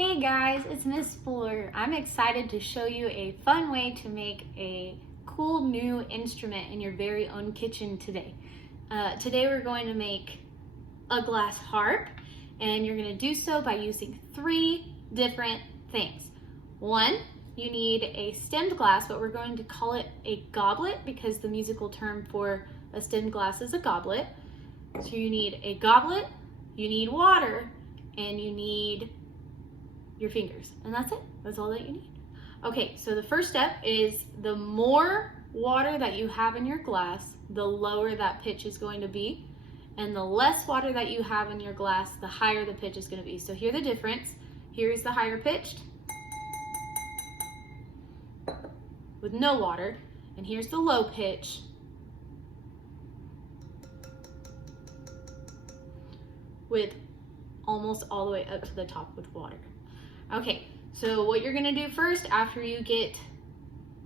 Hey guys, it's Miss Fuller. I'm excited to show you a fun way to make a cool new instrument in your very own kitchen today. Today we're going to make a glass harp, and you're going to do so by using 3 different things. 1, you need a stemmed glass, but we're going to call it a goblet because the musical term for a stemmed glass is a goblet. So you need a goblet, you need water, and you need your fingers, and that's it. That's all that you need. Okay, so the first step is the more water that you have in your glass, the lower that pitch is going to be, and the less water that you have in your glass, the higher the pitch is going to be. So here's the difference. Here's the higher pitched with no water, and here's the low pitch with almost all the way up to the top with water. Okay, so what you're gonna do first, after you get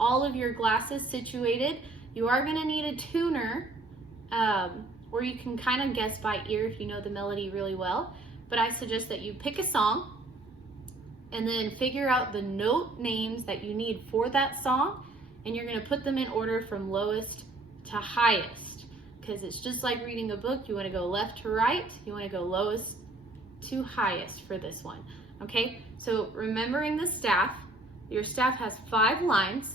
all of your glasses situated, you are gonna need a tuner, or you can kind of guess by ear if you know the melody really well, but I suggest that you pick a song and then figure out the note names that you need for that song, and you're gonna put them in order from lowest to highest, because it's just like reading a book. You wanna go left to right, you wanna go lowest to highest for this one. Okay, so remembering the staff, your staff has 5 lines,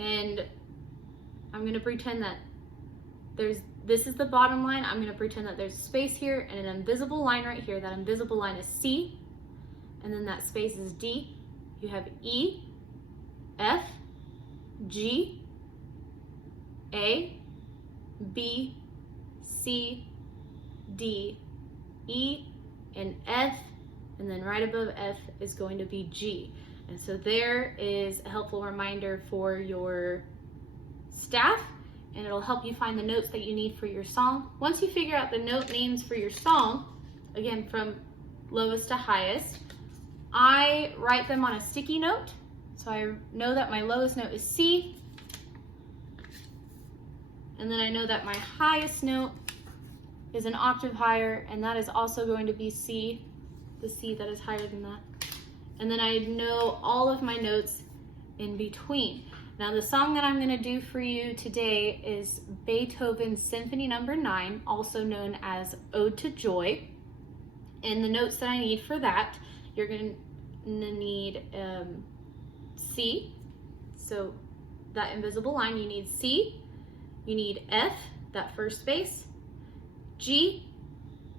and I'm going to pretend that this is the bottom line. I'm going to pretend that there's space here and an invisible line right here. That invisible line is C, and then that space is D. You have E, F, G, A, B, C, D, E, and F, and then right above F is going to be G. And so there is a helpful reminder for your staff, and it'll help you find the notes that you need for your song. Once you figure out the note names for your song, again from lowest to highest, I write them on a sticky note. So I know that my lowest note is C, and then I know that my highest note is an octave higher, and that is also going to be C, the C that is higher than that. And then I know all of my notes in between. Now the song that I'm going to do for you today is Beethoven's Symphony No. 9, also known as Ode to Joy. And the notes that I need for that, you're going to need C, so that invisible line, you need C, you need F, that first space, G,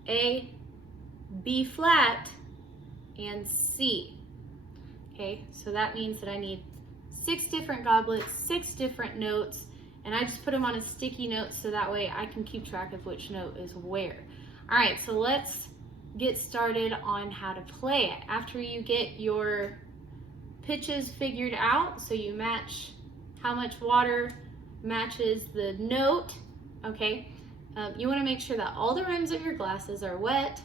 A, B flat, and C. Okay, so that means that I need 6 different goblets, 6 different notes, and I just put them on a sticky note so that way I can keep track of which note is where. All right, so let's get started on how to play it. After you get your pitches figured out, so you match how much water matches the note, okay, you want to make sure that all the rims of your glasses are wet.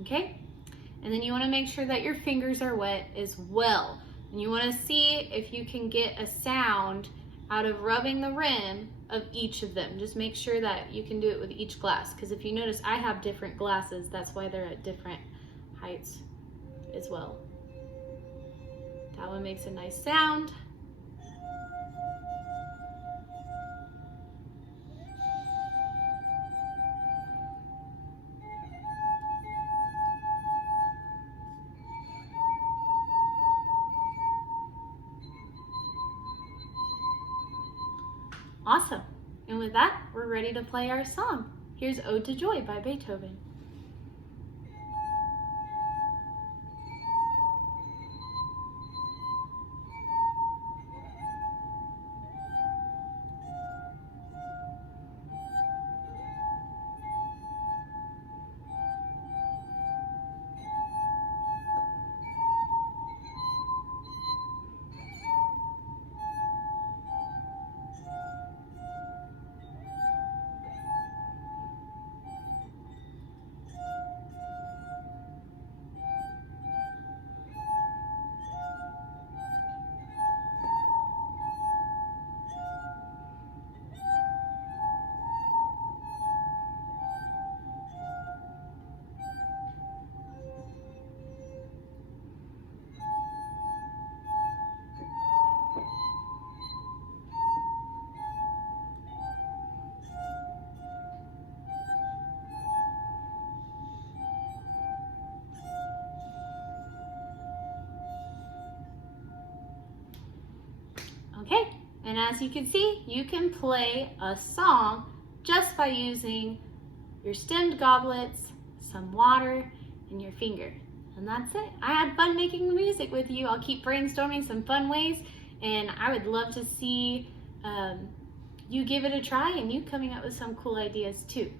Okay, and then you want to make sure that your fingers are wet as well. And you want to see if you can get a sound out of rubbing the rim of each of them. Just make sure that you can do it with each glass, because if you notice, I have different glasses. That's why they're at different heights as well. That one makes a nice sound. Awesome. And with that, we're ready to play our song. Here's Ode to Joy by Beethoven. And as you can see, you can play a song just by using your stemmed goblets, some water, and your finger. And that's it. I had fun making the music with you. I'll keep brainstorming some fun ways, and I would love to see you give it a try and you coming up with some cool ideas too.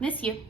Miss you.